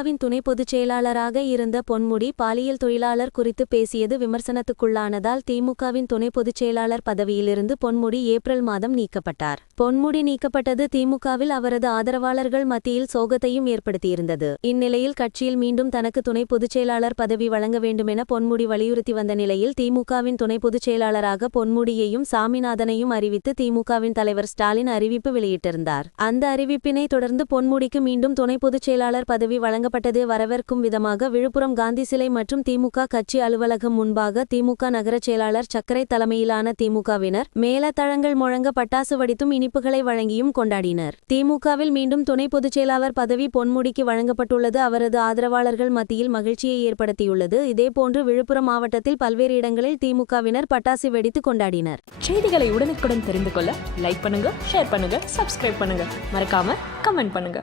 திமுகவின் துணை பொதுச் செயலாளராக இருந்த பொன்முடி பாலியல் தொழிலாளர் குறித்து பேசியது விமர்சனத்துக்குள்ளானதால் திமுகவின் துணை பொதுச் செயலாளர் பதவியிலிருந்து பொன்முடி ஏப்ரல் மாதம் நீக்கப்பட்டார். பொன்முடி நீக்கப்பட்டது திமுகவில் அவரது ஆதரவாளர்கள் மத்தியில் சோகத்தையும் ஏற்படுத்தியிருந்தது. இந்நிலையில் கட்சியில் மீண்டும் தனக்கு துணை பொதுச் செயலாளர் பதவி வழங்க வேண்டுமென பொன்முடி வலியுறுத்தி வந்த நிலையில் திமுகவின் துணை பொதுச் செயலாளராக பொன்முடியையும் சாமிநாதனையும் அறிவித்து திமுகவின் தலைவர் ஸ்டாலின் அறிவிப்பு வெளியிட்டிருந்தார். அந்த அறிவிப்பினை தொடர்ந்து பொன்முடிக்கு மீண்டும் துணை பொதுச் செயலாளர் பதவி வழங்கப்பட்டது. வரவேற்கும் விதமாக விழுப்புரம் காந்தி சிலை மற்றும் திமுக கட்சி அலுவலகம் முன்பாக திமுக நகர செயலாளர் சக்கரை தலைமையிலான திமுகவினர் மேலத்தளங்கள் முழங்க பட்டாசு வெடித்தும் இனிப்புகளை வழங்கியும் கொண்டாடினர். திமுகவில் மீண்டும் துணை பொதுச் செயலாளர் பதவி பொன்முடிக்கு வழங்கப்பட்டுள்ளது அவரது ஆதரவாளர்கள் மத்தியில் மகிழ்ச்சியை ஏற்படுத்தியுள்ளது. இதேபோன்று விழுப்புரம் மாவட்டத்தில் பல்வேறு இடங்களில் திமுகவினர் பட்டாசு வெடித்து கொண்டாடினர். செய்திகளை உடனுக்குடன் தெரிந்து கொள்ள லைக் பண்ணுங்க, ஷேர் பண்ணுங்க, சப்ஸ்கிரைப் பண்ணுங்க, மறக்காம கமெண்ட் பண்ணுங்க.